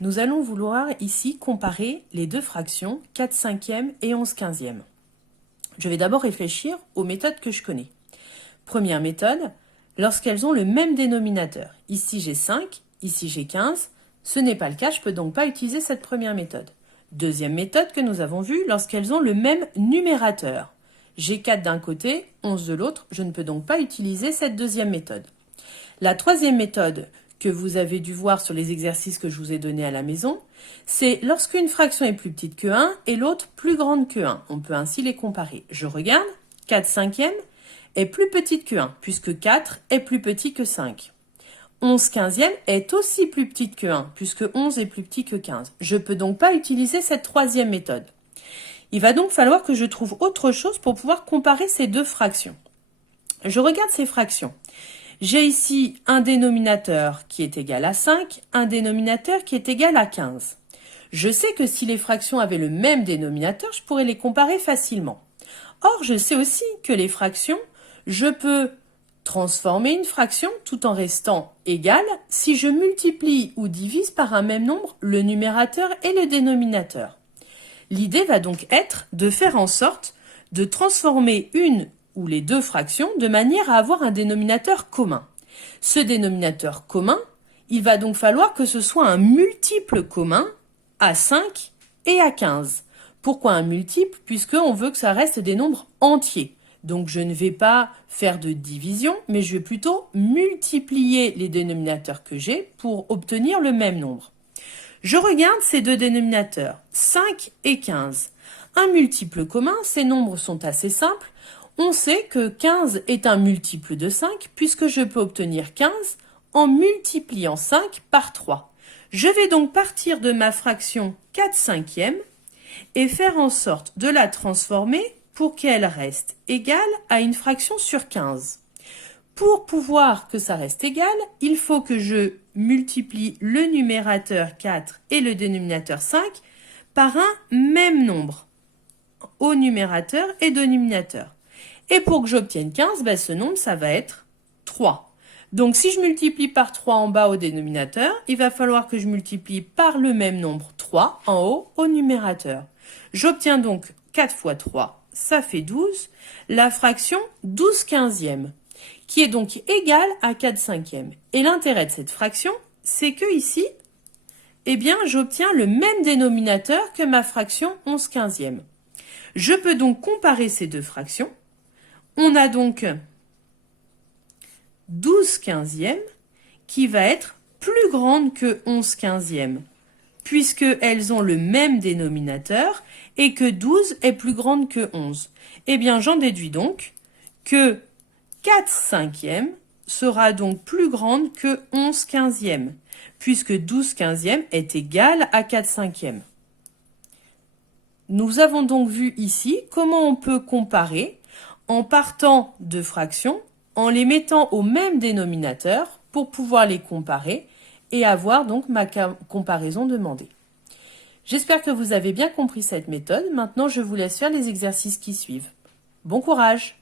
Nous allons vouloir ici comparer les deux fractions 4 cinquièmes et 11 quinzièmes. Je vais d'abord réfléchir aux méthodes que je connais. Première méthode, lorsqu'elles ont le même dénominateur. Ici j'ai 5, ici j'ai 15. Ce n'est pas le cas, je ne peux donc pas utiliser cette première méthode. Deuxième méthode que nous avons vue, lorsqu'elles ont le même numérateur. J'ai 4 d'un côté, 11 de l'autre, je ne peux donc pas utiliser cette deuxième méthode. La troisième méthode que vous avez dû voir sur les exercices que je vous ai donnés à la maison, c'est lorsqu'une fraction est plus petite que 1 et l'autre plus grande que 1. On peut ainsi les comparer. Je regarde, 4 cinquièmes est plus petite que 1, puisque 4 est plus petit que 5. 11 quinzièmes est aussi plus petite que 1, puisque 11 est plus petit que 15. Je ne peux donc pas utiliser cette troisième méthode. Il va donc falloir que je trouve autre chose pour pouvoir comparer ces deux fractions. Je regarde ces fractions. J'ai ici un dénominateur qui est égal à 5, un dénominateur qui est égal à 15. Je sais que si les fractions avaient le même dénominateur, je pourrais les comparer facilement. Or, je sais aussi que les fractions, je peux transformer une fraction tout en restant égale si je multiplie ou divise par un même nombre le numérateur et le dénominateur. L'idée va donc être de faire en sorte de transformer une ou les deux fractions de manière à avoir un dénominateur commun. Ce dénominateur commun, il va donc falloir que ce soit un multiple commun à 5 et à 15. Pourquoi un multiple? Puisqu'on veut que ça reste des nombres entiers. Donc je ne vais pas faire de division, mais je vais plutôt multiplier les dénominateurs que j'ai pour obtenir le même nombre. Je regarde ces deux dénominateurs, 5 et 15. Un multiple commun, ces nombres sont assez simples. On sait que 15 est un multiple de 5 puisque je peux obtenir 15 en multipliant 5 par 3. Je vais donc partir de ma fraction 4 cinquièmes et faire en sorte de la transformer pour qu'elle reste égale à une fraction sur 15. Pour pouvoir que ça reste égal, il faut que je multiplie le numérateur 4 et le dénominateur 5 par un même nombre au numérateur et dénominateur. Et pour que j'obtienne 15, ce nombre, ça va être 3. Donc si je multiplie par 3 en bas au dénominateur, il va falloir que je multiplie par le même nombre 3 en haut au numérateur. J'obtiens donc 4 fois 3, ça fait 12, la fraction 12 quinzièmes, qui est donc égale à 4 cinquièmes. Et l'intérêt de cette fraction, c'est que ici, j'obtiens le même dénominateur que ma fraction 11 quinzièmes. Je peux donc comparer ces deux fractions. On a donc 12 quinzièmes qui va être plus grande que 11 quinzièmes, puisqu'elles ont le même dénominateur et que 12 est plus grande que 11. J'en déduis donc que 4 cinquièmes sera donc plus grande que 11 quinzièmes, puisque 12 quinzièmes est égal à 4 cinquièmes. Nous avons donc vu ici comment on peut comparer en partant de fractions, en les mettant au même dénominateur pour pouvoir les comparer et avoir donc ma comparaison demandée. J'espère que vous avez bien compris cette méthode. Maintenant, je vous laisse faire les exercices qui suivent. Bon courage!